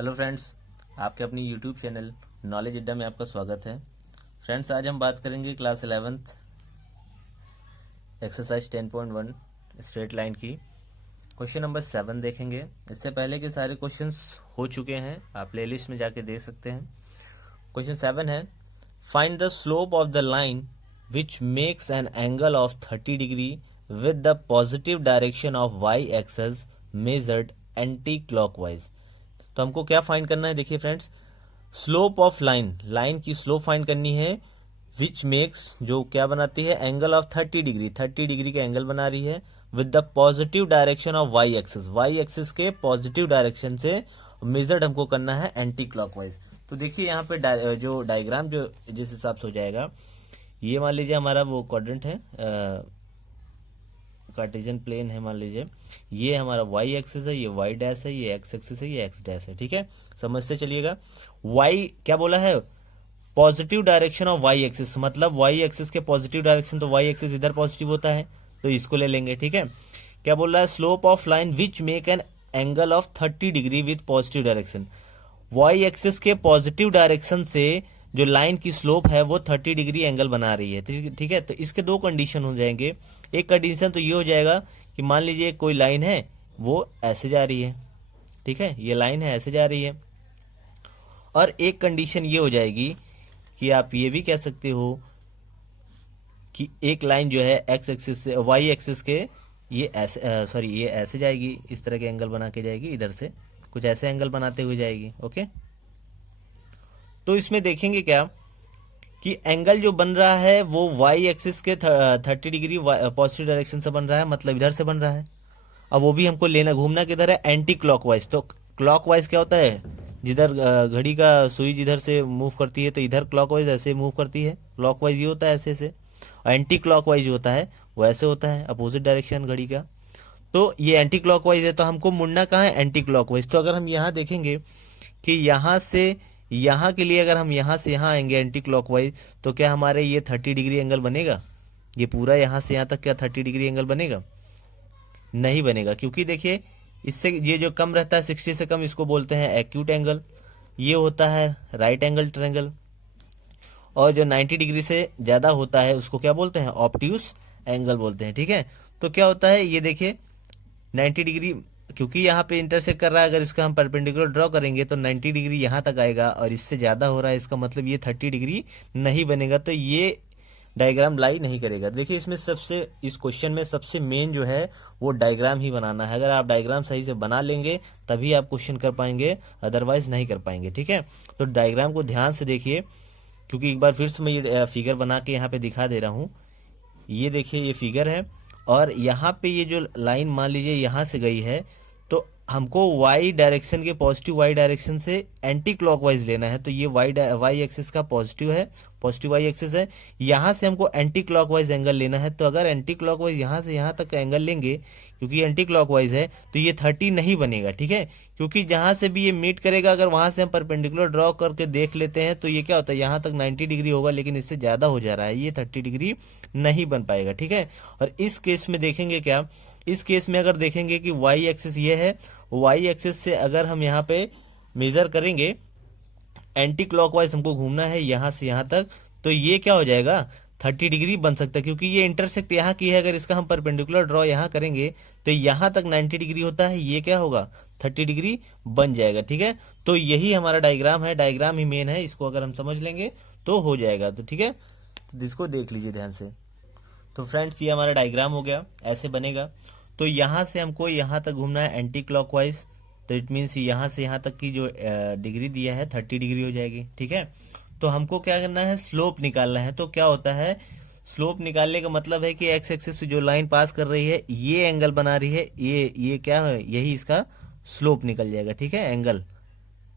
Hello friends, आपके अपनी YouTube channel knowledge अड्डा में आपका स्वागत है। फ्रेंड्स, आज हम बात करेंगे class 11th exercise 10.1 straight line की। क्वेश्चन नंबर 7 देखेंगे। इससे पहले के सारे क्वेश्चंस हो चुके हैं, आप प्लेलिस्ट में जाके देख सकते हैं। क्वेश्चन 7 है, find the slope of the line which makes an angle of 30 degree with the positive direction of Y axis measured anti clockwise. तो हमको क्या फाइंड करना है, देखिए friends, slope of line, line की स्लोप फाइंड करनी है, विच मेक्स, जो क्या बनाती है, एंगल ऑफ 30 डिग्री, 30 डिग्री का एंगल बना रही है with the positive direction of Y axis, Y axis के पॉजिटिव डायरेक्शन से मेजर्ड हमको करना है एंटी क्लॉकवाइज। तो देखिए यहाँ पे जो डायग्राम जो जिस हिसाब से हो जाएगा, ये मान लीजिए हमारा वो क्वाड्रेंट है, कार्टेशियन प्लेन है, मान लीजिए ये हमारा वाई एक्सिस है, ये वाई डैश है, ये एक्स एक्सिस है, ये एक्स डैश है। ठीक है, समझते चलिएगा। वाई क्या बोला है, positive direction of Y axis, मतलब वाई एक्सिस के पॉजिटिव डायरेक्शन, तो वाई एक्सिस इधर पॉजिटिव होता है तो इसको ले लेंगे। ठीक है, क्या बोल रहा है, slope of line which make an angle of 30 degree with positive direction, Y axis के पॉजिटिव डायरेक्शन से जो लाइन की स्लोप है वो 30 डिग्री एंगल बना रही है। ठीक है, तो इसके दो कंडीशन हो जाएंगे। एक कंडीशन तो ये हो जाएगा कि मान लीजिए कोई लाइन है वो ऐसे जा रही है, ठीक है, ये लाइन है ऐसे जा रही है, और एक कंडीशन ये हो जाएगी कि आप ये भी कह सकते हो कि एक लाइन जो है एक्स एक्सिस से वाई एक्सिस के ये ऐसे ये ऐसे जाएगी, इस तरह के एंगल बना के जाएगी, इधर से कुछ ऐसे एंगल बनाते हुए जाएगी। ओके, तो इसमें देखेंगे क्या कि एंगल जो बन रहा है वो वाई एक्सिस के 30 डिग्री पॉजिटिव डायरेक्शन से बन रहा है, मतलब इधर से बन रहा है। अब वो भी हमको लेना, घूमना किधर है, एंटी क्लॉकवाइज। तो क्लॉकवाइज क्या होता है, जिधर घड़ी का सुई जिधर से मूव करती है तो इधर क्लॉकवाइज ऐसे मूव करती है, क्लॉकवाइज ये होता है ऐसे से, और एंटी क्लॉकवाइज जो होता है वो ऐसे होता है, अपोजिट डायरेक्शन घड़ी का। तो ये एंटी क्लॉकवाइज है, तो हमको मुड़ना कहाँ है, एंटी क्लॉकवाइज। तो अगर हम यहाँ देखेंगे कि यहाँ से यहाँ के लिए अगर हम यहाँ से यहाँ आएंगे एंटी क्लॉकवाइज, तो क्या हमारे ये 30 डिग्री एंगल बनेगा, ये पूरा यहाँ से यहाँ तक क्या 30 डिग्री एंगल बनेगा, नहीं बनेगा। क्योंकि देखिए इससे ये जो कम रहता है 60 से कम, इसको बोलते हैं एक्यूट एंगल, ये होता है राइट एंगल ट्रायंगल, और जो 90 डिग्री से ज़्यादा होता है उसको क्या बोलते हैं, ऑब्ट्यूस एंगल बोलते हैं। ठीक है, तो क्या होता है, ये देखिए 90 डिग्री, क्योंकि यहाँ पे इंटरसेक्ट कर रहा है, अगर इसका हम परपेंडिकुलर ड्रॉ करेंगे तो 90 डिग्री यहाँ तक आएगा, और इससे ज़्यादा हो रहा है, इसका मतलब ये 30 डिग्री नहीं बनेगा, तो ये डायग्राम लाई नहीं करेगा। देखिए इसमें सबसे, इस क्वेश्चन में सबसे मेन जो है वो डायग्राम ही बनाना है। अगर आप डायग्राम सही से बना लेंगे तभी आप क्वेश्चन कर पाएंगे, अदरवाइज नहीं कर पाएंगे। ठीक है, तो डायग्राम को ध्यान से देखिए, क्योंकि एक बार फिर से मैं ये फिगर बना के यहाँ पे दिखा दे रहा हूँ। ये देखिए ये फिगर है, और यहाँ पे ये जो लाइन मान लीजिए यहाँ से गई है, तो हमको वाई डायरेक्शन के पॉजिटिव वाई डायरेक्शन से एंटी क्लॉकवाइज लेना है। तो ये वाई एक्सिस का पॉजिटिव है, पॉजिटिव वाई एक्सिस है, यहाँ से हमको एंटी क्लॉकवाइज एंगल लेना है। तो अगर एंटी क्लॉकवाइज यहाँ से यहाँ तक का एंगल लेंगे, क्योंकि एंटी क्लॉकवाइज है, तो ये 30 नहीं बनेगा। ठीक है, क्योंकि जहाँ से भी ये मीट करेगा, अगर वहाँ से हम परपेंडिकुलर ड्रॉ करके देख लेते हैं तो ये क्या होता है, यहाँ तक 90 डिग्री होगा, लेकिन इससे ज़्यादा हो जा रहा है, ये 30 डिग्री नहीं बन पाएगा। ठीक है, और इस केस में देखेंगे क्या, इस केस में अगर देखेंगे कि वाई एक्सिस ये है, वाई एक्सिस से अगर हम यहाँ पे मेजर करेंगे, एंटी क्लॉकवाइज हमको घूमना है यहाँ से यहाँ तक, तो ये क्या हो जाएगा, 30 डिग्री बन सकता है, क्योंकि ये इंटरसेक्ट यहाँ की है। अगर इसका हम परपेंडिकुलर ड्रॉ यहाँ करेंगे तो यहाँ तक 90 डिग्री होता है, ये क्या होगा, 30 डिग्री बन जाएगा। ठीक है, तो यही हमारा डायग्राम है, डायग्राम ही मेन है, इसको अगर हम समझ लेंगे तो हो जाएगा। तो ठीक है, तो इसको देख लीजिए ध्यान से। तो फ्रेंड्स ये हमारा डायग्राम हो गया, ऐसे बनेगा। तो यहाँ से हमको यहाँ तक घूमना है एंटी क्लॉकवाइज, तो इट मीन्स यहाँ से यहाँ तक की जो डिग्री दिया है 30 डिग्री हो जाएगी। ठीक है, तो हमको क्या करना है, स्लोप निकालना है। तो क्या होता है, स्लोप निकालने का मतलब है कि एक्स एक्सिस से जो लाइन पास कर रही है, ये एंगल बना रही है, ये क्या है, यही इसका स्लोप निकल जाएगा। ठीक है, एंगल,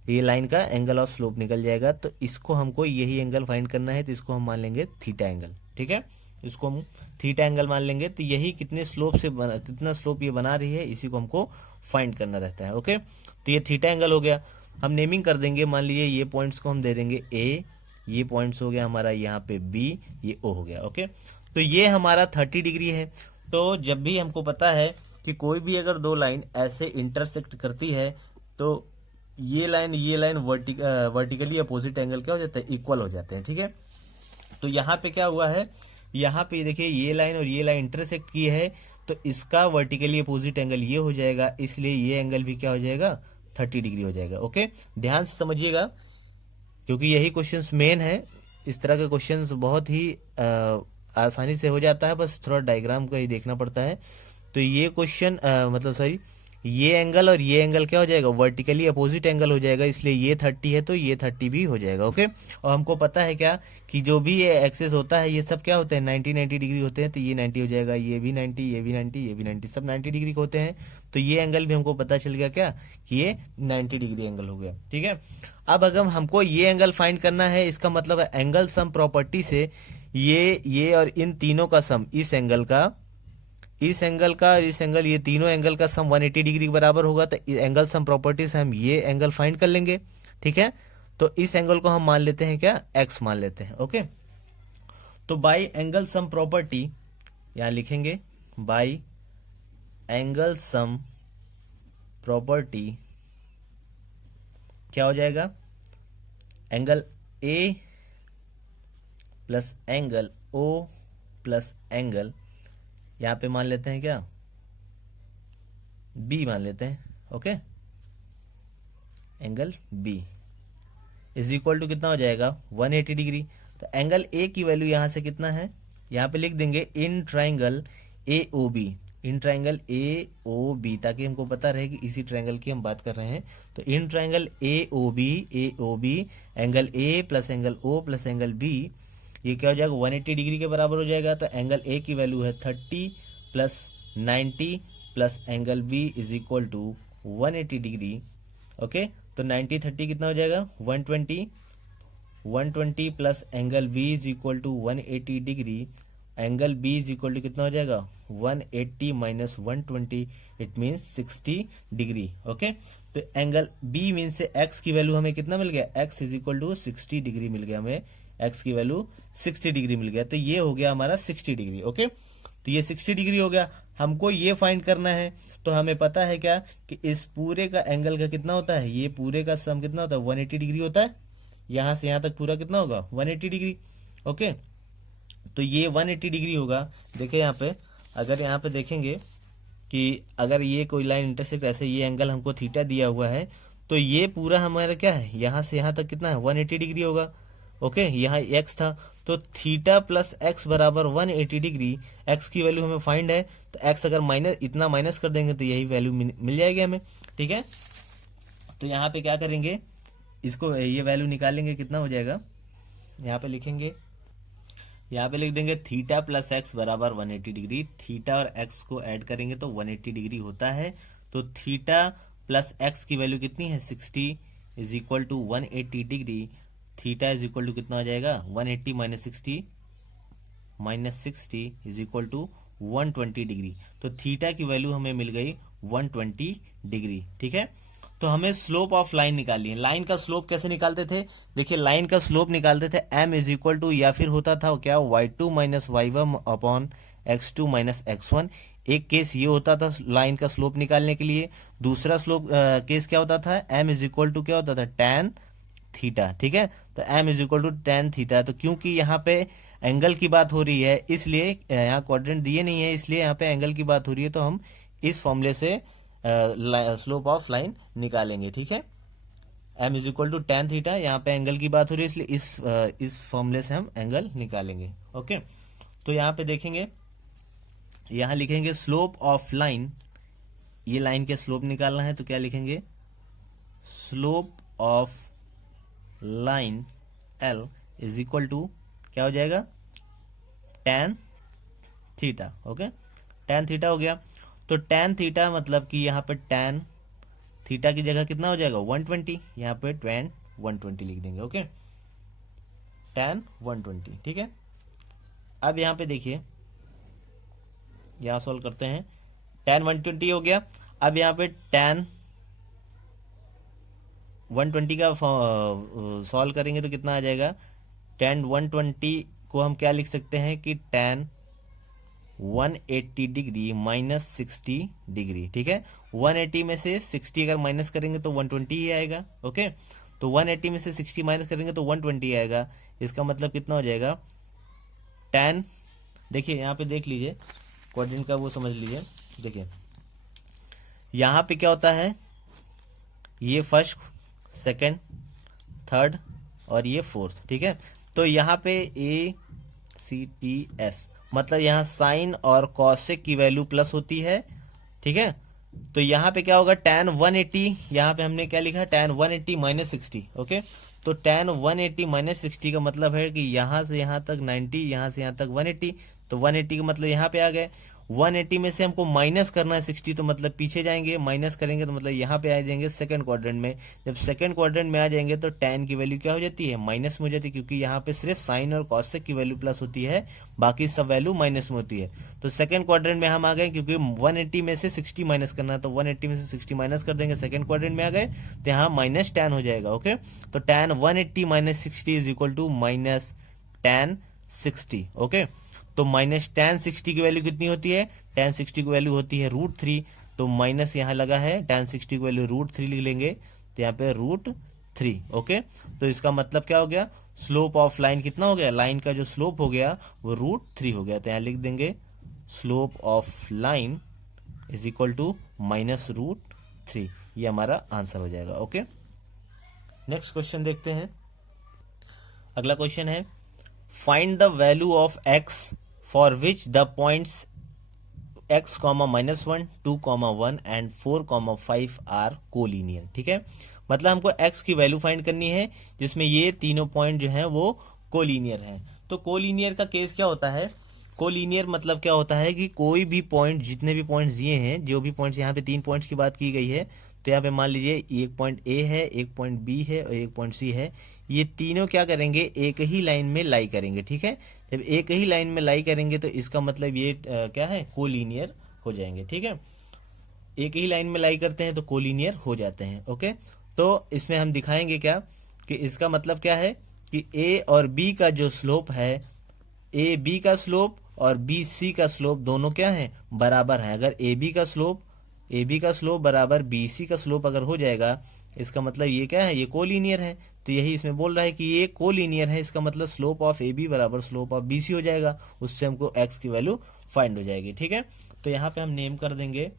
ये लाइन का एंगल ऑफ स्लोप निकल जाएगा। तो इसको हमको यही एंगल फाइंड करना है, तो इसको हम मान लेंगे थीटा एंगल। ठीक है, इसको हम थीटा एंगल मान लेंगे। तो यही कितने स्लोप से कितना स्लोप ये बना रही है, इसी को हमको फाइंड करना रहता है। ओके, तो ये थीटा एंगल हो गया। हम नेमिंग कर देंगे, मान लीजिए ये पॉइंट्स को हम दे देंगे ए, ये पॉइंट्स हो गया हमारा यहाँ पे बी, ये ओ हो गया। ओके, तो ये हमारा 30 डिग्री है। तो जब भी हमको पता है कि कोई भी अगर दो लाइन ऐसे इंटरसेक्ट करती है, तो ये लाइन वर्टिकली अपोजिट एंगल क्या हो जाता है, इक्वल हो जाते हैं, ठीक है। तो यहाँ पे क्या हुआ है, यहाँ पे देखिए ये लाइन और ये लाइन इंटरसेक्ट की है, तो इसका वर्टिकली अपोजिट एंगल ये हो जाएगा, इसलिए ये एंगल भी क्या हो जाएगा, 30 डिग्री हो जाएगा। ओके, ध्यान से समझिएगा क्योंकि यही क्वेश्चंस मेन है। इस तरह के क्वेश्चंस बहुत ही आसानी से हो जाता है, बस थोड़ा डायग्राम को ही देखना पड़ता है। तो ये क्वेश्चन मतलब सॉरी, ये एंगल और ये एंगल क्या हो जाएगा, वर्टिकली अपोजिट एंगल हो जाएगा, इसलिए ये 30 है तो ये 30 भी हो जाएगा। ओके, और हमको पता है क्या कि जो भी ये एक्सेस होता है ये सब क्या होते हैं, 90 डिग्री होते हैं, तो ये 90 हो जाएगा, ये भी 90, ये भी 90, ये भी 90, सब 90 डिग्री के होते हैं। तो ये एंगल भी हमको पता चल गया क्या कि ये 90 डिग्री एंगल हो गया, ठीक है। अब अगर हमको ये एंगल फाइंड करना है, इसका मतलब है एंगल सम प्रॉपर्टी से ये और इन तीनों का सम, इस एंगल का, इस एंगल, ये तीनों एंगल का सम 180 डिग्री के बराबर होगा। तो एंगल सम प्रॉपर्टी से हम ये एंगल फाइंड कर लेंगे, ठीक है। तो इस एंगल को हम मान लेते हैं क्या, एक्स मान लेते हैं। ओके, तो बाई एंगल सम प्रॉपर्टी यहां लिखेंगे, बाई एंगल सम प्रॉपर्टी क्या हो जाएगा, angle A plus angle O plus angle, यहां पे मान लेते हैं क्या, बी मान लेते हैं। Okay, angle B is equal to कितना हो जाएगा, 180 डिग्री। तो एंगल ए की वैल्यू यहां से कितना है, यहां पे लिख देंगे in triangle A O B, in triangle A O B, ताकि हमको पता रहे कि इसी ट्राइंगल की हम बात कर रहे हैं। तो in triangle A O B angle A plus angle O plus angle B, ये क्या हो जाएगा, 180 डिग्री के बराबर हो जाएगा। तो एंगल ए की वैल्यू है 30 plus 90 plus angle B is equal to 180 degree. Okay, तो 90 30 कितना हो जाएगा, 120 plus angle B is equal to 180 degree, angle B is equal to कितना हो जाएगा, 180 minus 120, it means 60 degree. Okay, तो एंगल बी मीन से एक्स की वैल्यू हमें कितना मिल गया, X is equal to 60 degree मिल गया, हमें एक्स की वैल्यू 60 डिग्री मिल गया। तो ये हो गया हमारा 60 डिग्री। ओके, तो ये 60 डिग्री हो गया। हमको ये फाइंड करना है, तो हमें पता है क्या कि इस पूरे का एंगल का कितना होता है, ये पूरे का सम कितना होता है, 180 डिग्री होता है। यहां से यहां तक पूरा कितना होगा, 180 डिग्री। ओके, तो ये 180 डिग्री होगा। देखिए यहाँ पे, अगर यहाँ पे देखेंगे कि अगर ये कोई लाइन इंटरसेक्ट ऐसे, ये एंगल हमको थीटा दिया हुआ है, तो ये पूरा हमारा क्या है, यहाँ से यहाँ तक कितना है, 180 डिग्री होगा। ओके, यहाँ एक्स था, तो थीटा प्लस एक्स बराबर 180 डिग्री। एक्स की वैल्यू हमें फाइंड है, तो एक्स अगर माइनस इतना माइनस कर देंगे तो यही वैल्यू मिल जाएगी हमें, ठीक है। तो यहाँ पे क्या करेंगे, इसको ये वैल्यू निकालेंगे, कितना हो जाएगा, यहाँ पे लिखेंगे, यहाँ पे लिख देंगे थीटा प्लस एक्स बराबर 180 डिग्री। थीटा और एक्स को ऐड करेंगे तो 180 डिग्री होता है। तो थीटा प्लस एक्स की वैल्यू कितनी है, 60 is equal to 180 degree. Theta is equal to कितना हो जाएगा, 180 minus 60 is equal to 120 degree. तो थीटा की वैल्यू हमें मिल गई 120 डिग्री, ठीक है। तो हमें स्लोप ऑफ लाइन निकालनी है। लाइन का स्लोप कैसे निकालते थे, देखिए लाइन का स्लोप निकालते थे m इज इक्वल टू, या फिर होता था क्या, y2 minus y1 upon x2 minus x1। एक केस ये होता था लाइन का स्लोप निकालने के लिए। दूसरा स्लोप केस क्या होता था, m इज इक्वल टू क्या होता था, tan थीटा, ठीक है। तो m is equal to tan theta. तो क्योंकि यहाँ पे एंगल की बात हो रही है, इसलिए यहाँ क्वाड्रेंट दिए नहीं है, इसलिए यहाँ पे एंगल की बात हो रही है, तो हम इस फॉर्मूले से स्लोप ऑफ लाइन निकालेंगे, ठीक है। m is equal to tan theta, यहाँ पे एंगल की बात हो रही है, इसलिए इस फॉर्मूले से हम एंगल निकालेंगे। ओके, तो यहाँ पे देखेंगे, यहाँ लिखेंगे स्लोप ऑफ लाइन, ये लाइन के स्लोप निकालना है, तो क्या लिखेंगे, slope of line L is equal to क्या हो जाएगा, tan theta. Okay, tan theta हो गया। तो tan थीटा मतलब कि यहाँ पे tan थीटा की जगह कितना हो जाएगा, 120, यहाँ पे tan 120 लिख देंगे। ओके, tan 120, ठीक है। अब यहाँ पे देखिए, यहाँ सॉल्व करते हैं, tan 120 हो गया। अब यहाँ पे tan 120 का सॉल्व करेंगे तो कितना आ जाएगा, tan 120 को हम क्या लिख सकते हैं कि tan 180 डिग्री माइनस 60 डिग्री, ठीक है। 180 में से 60 अगर माइनस करेंगे तो 120 ही आएगा, ओके। तो 180 में से 60 माइनस करेंगे तो 120 आएगा। इसका मतलब कितना हो जाएगा, tan, देखिए यहाँ पे देख लीजिए, क्वाड्रेंट का वो समझ लीजिए। देखिए यहाँ पे क्या होता है, ये फर्स्ट, सेकंड, थर्ड और ये फोर्थ, ठीक है। तो यहाँ पे ACTS मतलब यहाँ साइन और कॉसेक की वैल्यू प्लस होती है, ठीक है। तो यहाँ पे क्या होगा, tan 180, यहाँ पे हमने क्या लिखा, tan 180 माइनस 60, ओके। तो tan 180 माइनस 60 का मतलब है कि यहाँ से यहाँ तक 90, यहाँ से यहाँ तक 180, तो 180 का मतलब यहाँ पे आ गए। 180 में से हमको माइनस करना है 60, तो मतलब पीछे जाएंगे, माइनस करेंगे तो मतलब यहाँ पे आ जाएंगे सेकंड क्वाड्रेंट में। जब सेकंड क्वाड्रेंट में आ जाएंगे तो tan की वैल्यू क्या हो जाती है, माइनस में हो जाती है, क्योंकि यहाँ पे सिर्फ साइन और कॉसेक की वैल्यू प्लस होती है, बाकी सब वैल्यू माइनस में होती है। तो सेकंड क्वाड्रेंट में हम आ गए, क्योंकि 180 में से 60 माइनस करना है, तो 180 में से 60 माइनस कर देंगे, सेकंड क्वाड्रेंट में आ गए, तो यहाँ माइनस tan हो जाएगा, ओके। तो tan 180 minus 60 is equal to minus tan 60, okay. तो माइनस tan 60 की वैल्यू कितनी होती है, tan 60 की वैल्यू होती है √3, तो माइनस यहाँ लगा है, tan 60 की वैल्यू √3 लिख लेंगे, तो यहाँ पे √3, ओके। तो इसका मतलब क्या हो गया, स्लोप ऑफ लाइन कितना हो गया, लाइन का जो स्लोप हो गया वो √3 हो गया। तो यहाँ लिख देंगे slope of line is equal to minus √3, ये हमारा आंसर हो जाएगा, ओके। नेक्स्ट क्वेश्चन देखते हैं। अगला क्वेश्चन है, find the value of x for which the points x, -1, 2, 1 and 4, 5 are collinear, ठीक है। मतलब हमको x की वैल्यू फाइंड करनी है जिसमें ये तीनों पॉइंट जो हैं वो कोलिनियर हैं। तो कोलिनियर का केस क्या होता है, कोलिनियर मतलब क्या होता है कि कोई भी पॉइंट, जितने भी पॉइंट्स दिए हैं, जो भी पॉइंट्स, यहाँ पे 3 पॉइंट्स की बात की गई है, तो यहाँ पे मान लीजिए एक पॉइंट A है, एक पॉइंट B है और एक पॉइंट C है, ये तीनों क्या करेंगे, एक ही लाइन में लाई करेंगे, ठीक है। जब एक ही लाइन में लाई करेंगे तो इसका मतलब ये क्या है, कोलिनियर हो जाएंगे, ठीक है। एक ही लाइन में लाई करते हैं तो कोलिनियर हो जाते हैं, ओके। तो इसमें हम दिखाएंगे क्या कि इसका मतलब क्या है कि A और B का जो स्लोप है, AB का स्लोप और BC का स्लोप दोनों क्या है, बराबर है। अगर AB का स्लोप बराबर BC का स्लोप अगर हो जाएगा, इसका मतलब ये क्या है, ये कोलिनियर है। तो यही इसमें बोल रहा है कि ये कोलिनियर है, इसका मतलब स्लोप ऑफ AB बराबर स्लोप ऑफ BC हो जाएगा, उससे हमको x की वैल्यू फाइंड हो जाएगी, ठीक है। तो यहाँ पे हम नेम कर देंगे,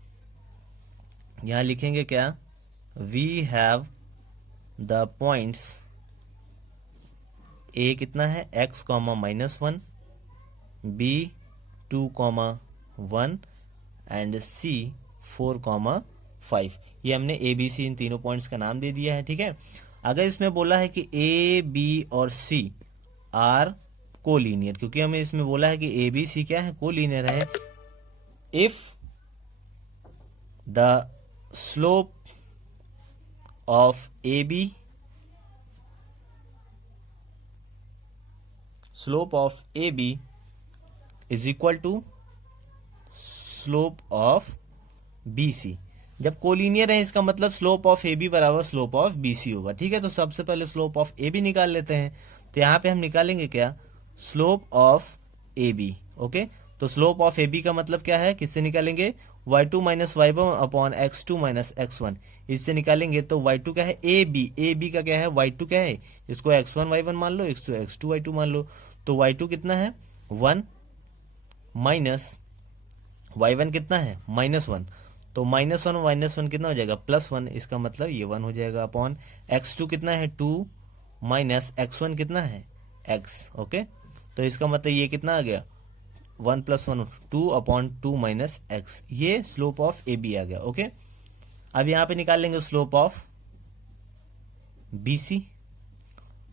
यहाँ लिखेंगे क्या, we have the points A कितना है, x, -1, B 2, 1 एंड C 4, 5। ये हमने ABC इन तीनों पॉइंट्स का नाम दे दिया है, ठीक है। अगर इसमें बोला है कि A, B और C आर कोलिनियर, क्योंकि हमें इसमें बोला है कि A, B, C क्या है, कोलिनियर है, if the slope of AB is equal to slope of BC। जब कोलिनियर है इसका मतलब स्लोप ऑफ AB बराबर स्लोप ऑफ BC होगा, ठीक है। तो सबसे पहले स्लोप ऑफ AB निकाल लेते हैं। तो यहाँ पे हम निकालेंगे क्या, स्लोप ऑफ AB, ओके। तो स्लोप ऑफ AB का मतलब क्या है, किससे निकालेंगे, y2 minus y1 upon x2 minus x1, इससे निकालेंगे। तो y2 क्या है, AB का क्या है, y2 क्या है, इसको x1 y1 मान लो, इसको x2 y2 मान लो। तो y2 कितना है, 1 माइनस y1 कितना है, -1, तो -1 कितना हो जाएगा, +1, इसका मतलब ये 1 हो जाएगा, अपॉन x2 कितना है, 2 माइनस x1 कितना है, x, ओके। तो इसका मतलब ये कितना आ गया, 1 + 1 2 अपॉन 2 माइनस x, ये स्लोप ऑफ AB आ गया, ओके। अब यहाँ पे निकाल लेंगे slope of BC,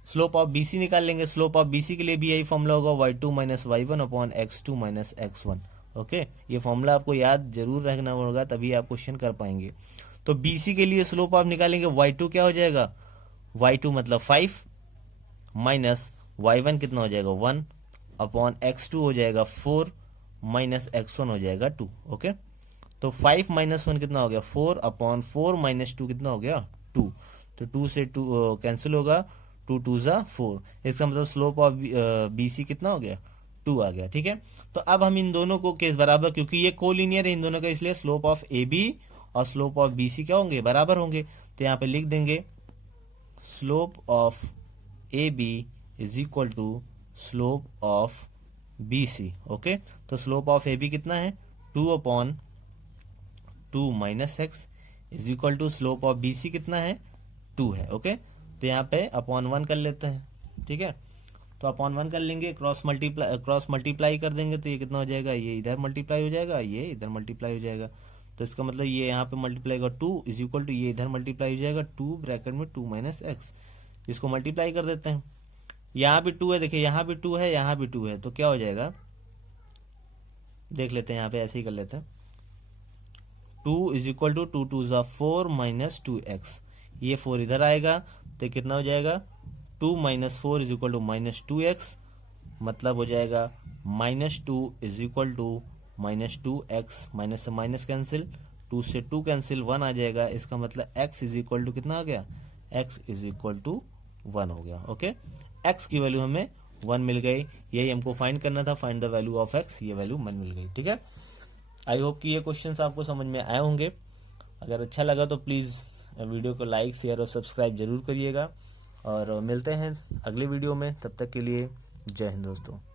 slope of BC निकाल लेंगे। स्लोप ऑफ BC के लिए भी यही फॉर्मूला होगा, y2 minus y1 upon x2 minus x1, okay. ये फॉर्मूला आपको याद जरूर रखना होगा, तभी आप क्वेश्चन कर पाएंगे। तो BC के लिए स्लोप आप निकालेंगे, y2 क्या हो जाएगा, y2 मतलब 5 माइनस y1 कितना हो जाएगा, 1 अपॉन x2 हो जाएगा 4 माइनस x1 हो जाएगा 2, ओके। तो 5 माइनस 1 कितना हो गया, 4 अपॉन 4 माइनस 2 कितना हो गया, 2। तो 2 से 2 कैंसिल होगा, 2 2 ज़ा 4, इसका मतलब स्लोप ऑफ BC कितना हो गया, 2 आ गया। ठीक है, तो अब हम इन दोनों को केस बराबर, क्योंकि ये कोलिनियर है इन दोनों का, इसलिए स्लोप ऑफ ए बी और स्लोप ऑफ बी सी क्या होंगे, बराबर होंगे। तो यहाँ पे लिख देंगे slope of A B is equal to slope of B C. Okay, तो स्लोप ऑफ ए बी कितना है, 2/2 minus x is equal to slope of B C कितना है, 2 है। ओके, तो यहाँ पे अपॉन 1 कर लेते हैं। ठीक है, तो अपॉन 1 कर लेंगे, क्रॉस मल्टीप्लाई कर देंगे, तो ये कितना हो जाएगा, ये इधर मल्टीप्लाई हो जाएगा, ये इधर मल्टीप्लाई हो जाएगा। तो इसका मतलब ये यहाँ पे मल्टीप्लाई होगा 2 इज इक्वल टू ये इधर मल्टीप्लाई हो जाएगा 2 ब्रैकेट में 2 माइनस एक्स। इसको मल्टीप्लाई कर देते हैं, यहाँ भी 2 है, देखिए यहाँ भी 2 है, यहाँ भी 2 है, तो क्या हो जाएगा देख लेते हैं, यहाँ पे ऐसे ही कर लेते हैं। 2 इज इक्वल टू 2 2 ज़ा 4 माइनस 2x, ये 4 इधर आएगा, तो कितना हो जाएगा 2 minus 4 is equal to minus 2x, मतलब हो जाएगा -2 is equal to -2x, minus से माइनस कैंसिल, 2 से 2 कैंसिल, 1 आ जाएगा। इसका मतलब x इज इक्वल टू कितना आ गया, x इज इक्वल टू 1 हो गया। ओके, x की वैल्यू हमें 1 मिल गई, यही हमको फाइंड करना था, find the value of x, ये वैल्यू 1 मिल गई। ठीक है, आई होप कि ये क्वेश्चंस आपको समझ में आए होंगे। अगर अच्छा लगा तो प्लीज़ वीडियो को लाइक, शेयर और सब्सक्राइब जरूर करिएगा, और मिलते हैं अगले वीडियो में। तब तक के लिए जय हिंद दोस्तों।